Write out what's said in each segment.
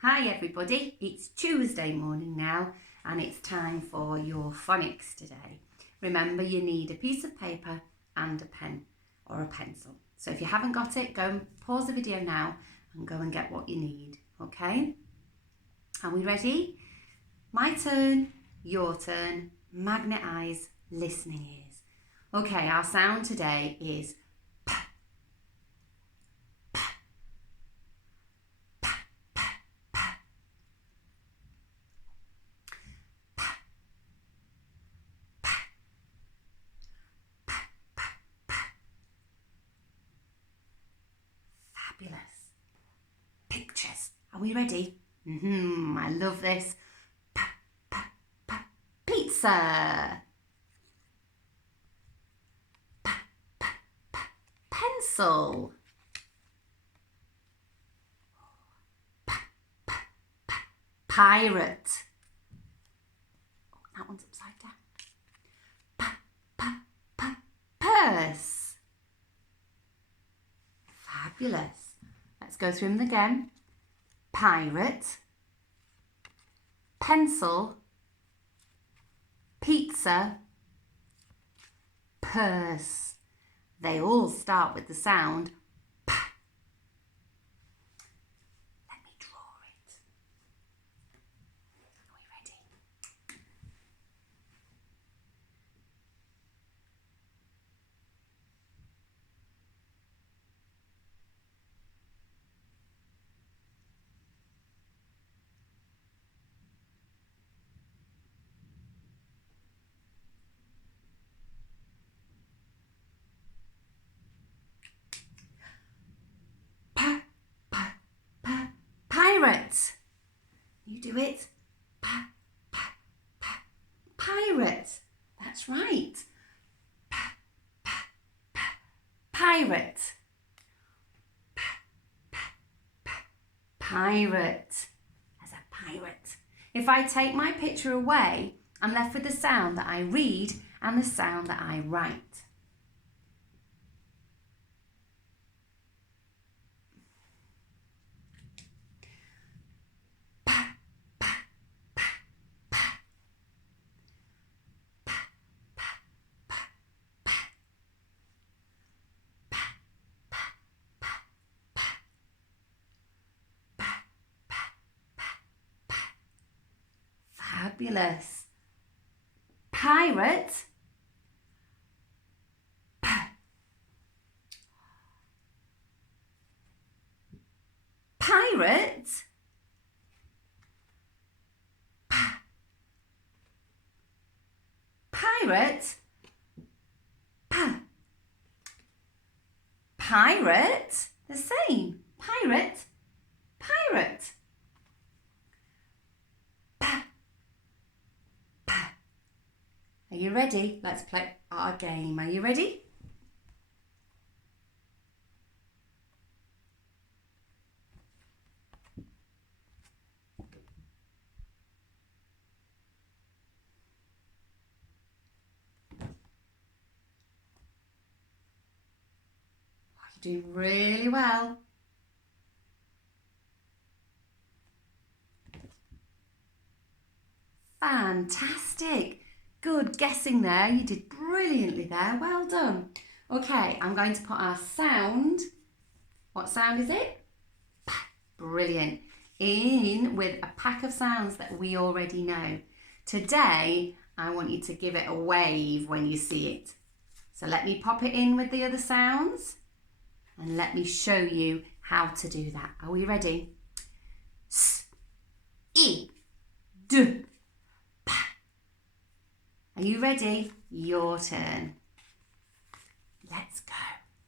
Hi everybody, it's Tuesday morning now and it's time for your phonics today. Remember, you need a piece of paper and a pen or a pencil. So if you haven't got it, go and pause the video now and go and get what you need, okay? Are we ready? My turn, your turn, magnet eyes, listening ears. Okay, our sound today is fabulous. Pictures. Are we ready? I love this. Pizza. Pencil. Pirate. Oh, that one's upside down. Purse. Fabulous. Let's go through them again. Pirate, pencil, pizza, purse. They all start with the sound P. Let me draw it. Are we ready? Pirate. You do it. Pirate. That's right. Pirate. Pirate. As a pirate. If I take my picture away, I'm left with the sound that I read and the sound that I write. Fabulous. Pirate. Pirate. Pirate. Pirate. The same. Pirate. Pirate. Are you ready? Let's play our game. Are you ready? You're doing really well. Fantastic. Good guessing there. You did brilliantly there. Well done. Okay, I'm going to put our sound. What sound is it? Brilliant. In with a pack of sounds that we already know. Today, I want you to give it a wave when you see it. So let me pop it in with the other sounds and let me show you how to do that. Are we ready? S, E, D. Are you ready? Your turn. Let's go.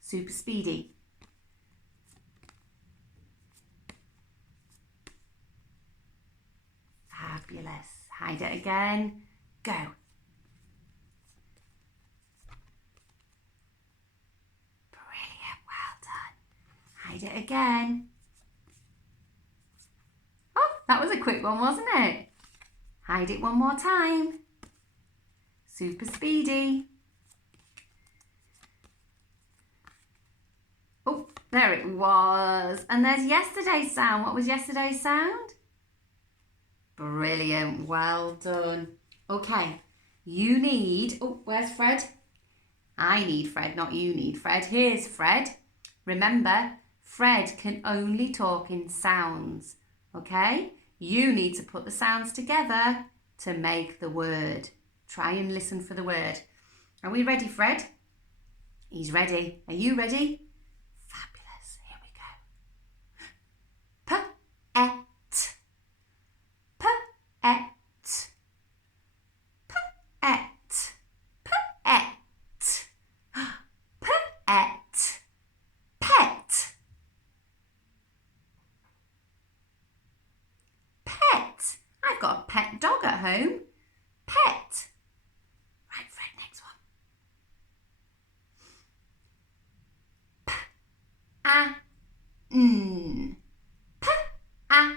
Super speedy. Fabulous. Hide it again. Go. Brilliant. Well done. Hide it again. Oh, that was a quick one, wasn't it? Hide it one more time. Super speedy. Oh, there it was. And there's yesterday's sound. What was yesterday's sound? Brilliant. Well done. Okay. You need... Oh, where's Fred? I need Fred, not you need Fred. Here's Fred. Remember, Fred can only talk in sounds. Okay? You need to put the sounds together to make the word. Try and listen for the word. Are we ready, Fred? He's ready. Are you ready? Fabulous. Here we go. P-et. P-et. P-et. P-et. P-et. Pet. Pet. I've got a pet dog at home. Pet. Right, Fred, next one. P-a-n. P-a-n.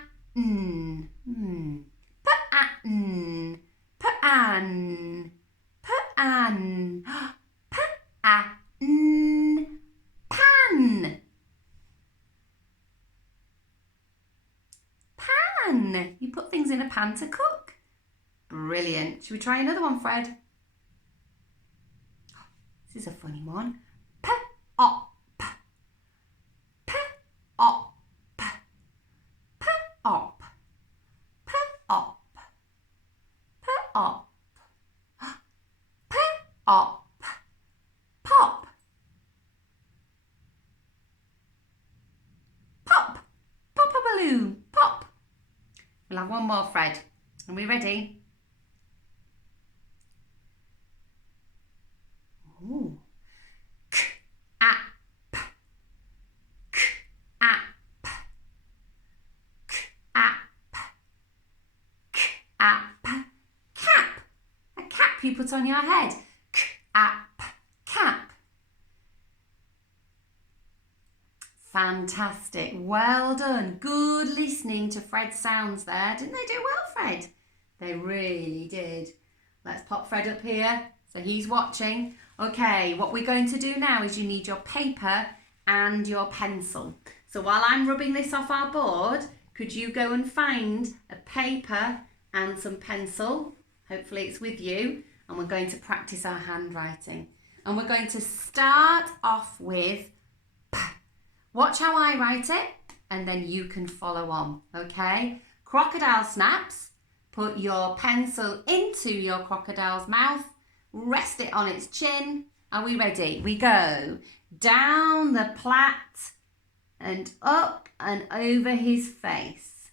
P-a-n. P-an. P-an. P-a-n. Pan. Pan. You put things in a pan to cook. Brilliant. Should we try another one, Fred? This is a funny one. P-op. P-op. P-op. P-op. P-op. P-op. Pop. Pop. Pop-a-baloo. Pop. We'll have one more, Fred. Are we ready? Ooh. K-ap. K-ap. K-ap. K-ap. Cap. A cap you put on your head. K-ap. Cap. Fantastic. Well done. Good listening to Fred's sounds there. Didn't they do well, Fred? They really did. Let's pop Fred up here so he's watching. Okay, what we're going to do now is you need your paper and your pencil. So while I'm rubbing this off our board, could you go and find a paper and some pencil? Hopefully it's with you. And we're going to practice our handwriting. And we're going to start off with P. Watch how I write it and then you can follow on, okay? Crocodile snaps. Put your pencil into your crocodile's mouth. Rest it on its chin. Are we ready? We go down the plait and up and over his face.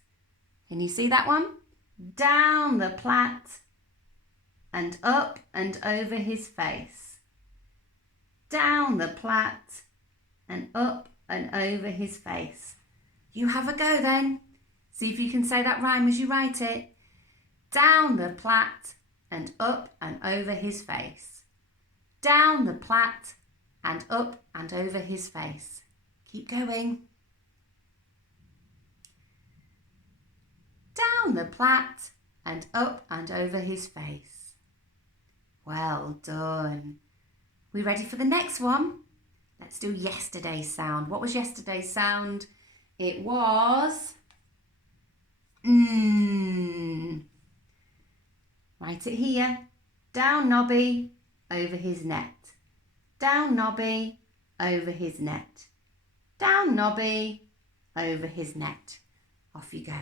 Can you see that one? Down the plait and up and over his face. Down the plait and up and over his face. You have a go then. See if you can say that rhyme as you write it. Down the plait and up and over his face. Down the plait and up and over his face. Keep going. Down the plait and up and over his face. Well done. We ready for the next one? Let's do yesterday's sound. What was yesterday's sound? It was Write it here. Down Nobby, over his net. Down Nobby, over his net. Down Nobby, over his net. Off you go.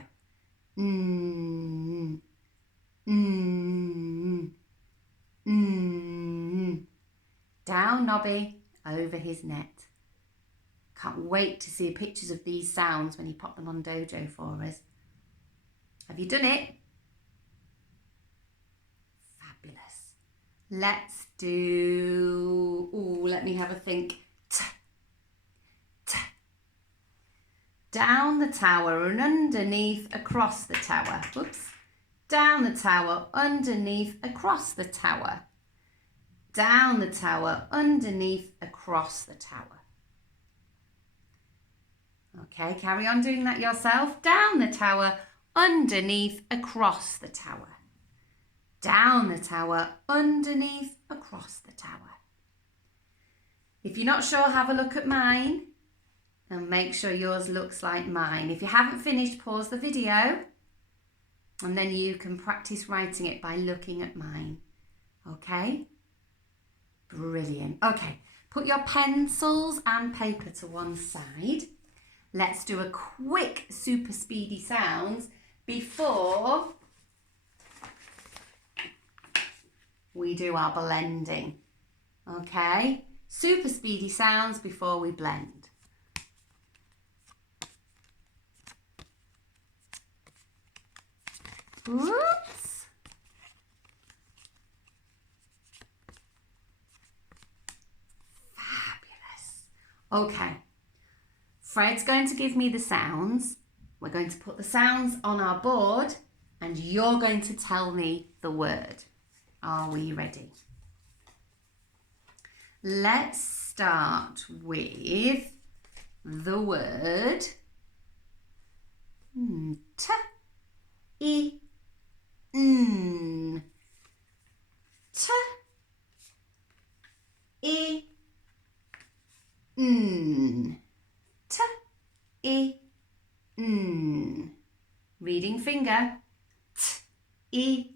Down Nobby, over his net. Can't wait to see pictures of these sounds when you pop them on Dojo for us. Have you done it? Fabulous. Let's do, let me have a think. T. Down the tower and underneath, across the tower. Whoops. Down the tower, underneath, across the tower. Down the tower, underneath, across the tower. Okay, carry on doing that yourself. Down the tower, underneath, across the tower. Down the tower, underneath, across the tower. If you're not sure, have a look at mine and make sure yours looks like mine. If you haven't finished, pause the video And then you can practice writing it by looking at mine. Okay? Brilliant. Okay, put your pencils and paper to one side. Let's do a quick super speedy sounds before we do our blending. Okay? Super speedy sounds before we blend. Oops. Fabulous. Okay. Fred's going to give me the sounds. We're going to put the sounds on our board and you're going to tell me the word. Are we ready? Let's start with the word t, I, n. T, I, n. T, I, n. Reading finger. T, I,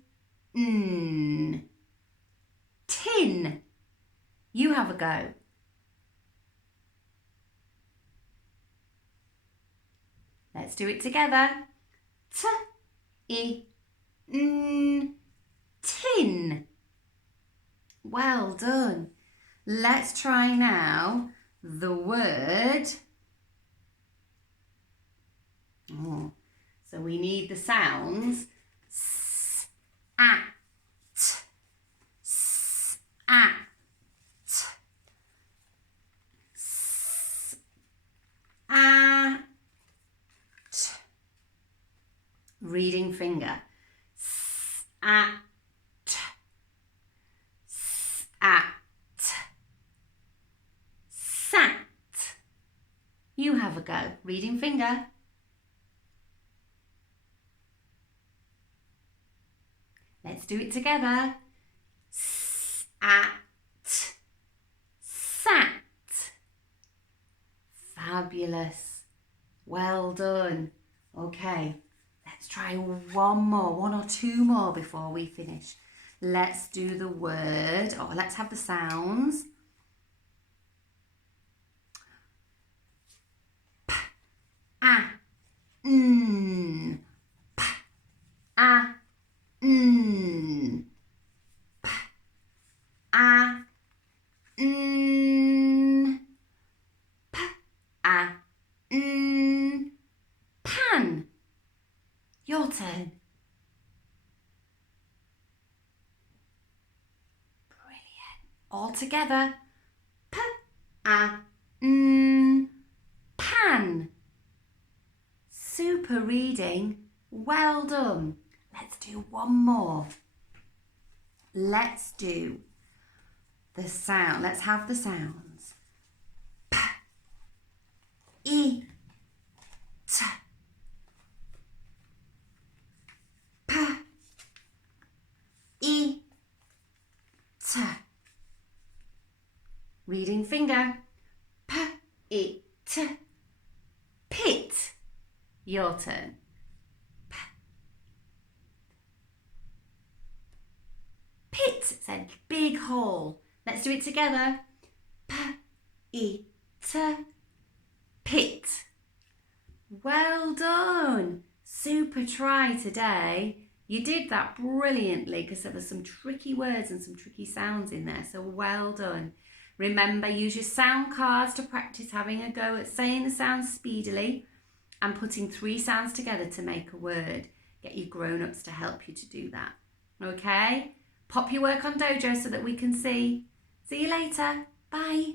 n. Tin. You have a go. Let's do it together. T, I, n. Tin. Well done. Let's try now the word. So we need the sounds. S, at. S, at. S, at. Reading finger. S, at. S, at. Sat. You have a go. Reading finger. Let's do it together. S, at. Sat. Fabulous. Well done. Okay. Let's try one or two more before we finish. Let's do the word, or let's have the sounds. P, a, n. P, a, n. P, a, n. P, a, n. Pan. Your turn. Brilliant. All together. P, a, n. Pan. Super reading. Well done. Let's do one more. Let's do the sound. Let's have the sounds. P, I, t. P, I, t. Reading finger. P, I, t. Pit. Your turn. P. Pit. It's a big hole. Let's do it together. P, I, t. Pit. Well done. Super try today. You did that brilliantly because there were some tricky words and some tricky sounds in there. So well done. Remember, use your sound cards to practice having a go at saying the sounds speedily and putting 3 sounds together to make a word. Get your grown-ups to help you to do that. Okay? Pop your work on Dojo so that we can see. See you later. Bye.